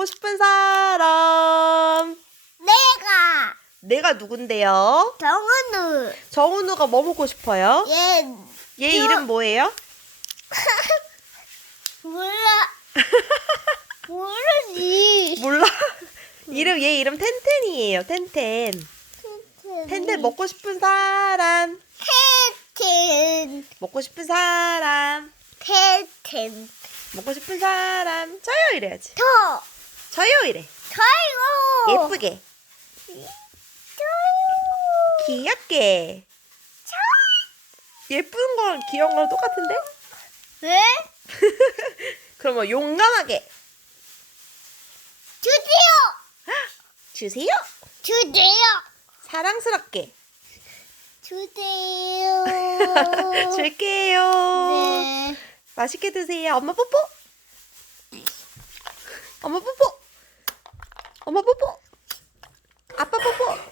먹고 싶은 사람. 내가 내가 누군데요? 정은우 정은우가 뭐 먹고 싶어요? 얘얘 이름 뭐예요? 몰라 모르지 몰라. 이름 얘 이름 텐텐이에요. 텐텐. 텐텐 먹고 싶은 사람. 텐텐 먹고 싶은 사람. 텐텐 먹고 싶은 사람. 저요 이래야지. 더 저요 이래. 저요 예쁘게. 저요 귀엽게. 예쁜 거랑 귀여운 거랑 똑같은데? 왜 그러면 용감하게 주세요 주세요. 주세요 사랑스럽게 주세요 줄게요. 네 맛있게 드세요. 엄마 뽀뽀. 엄마 뽀뽀. 엄마 뽀뽀. 아빠 뽀뽀.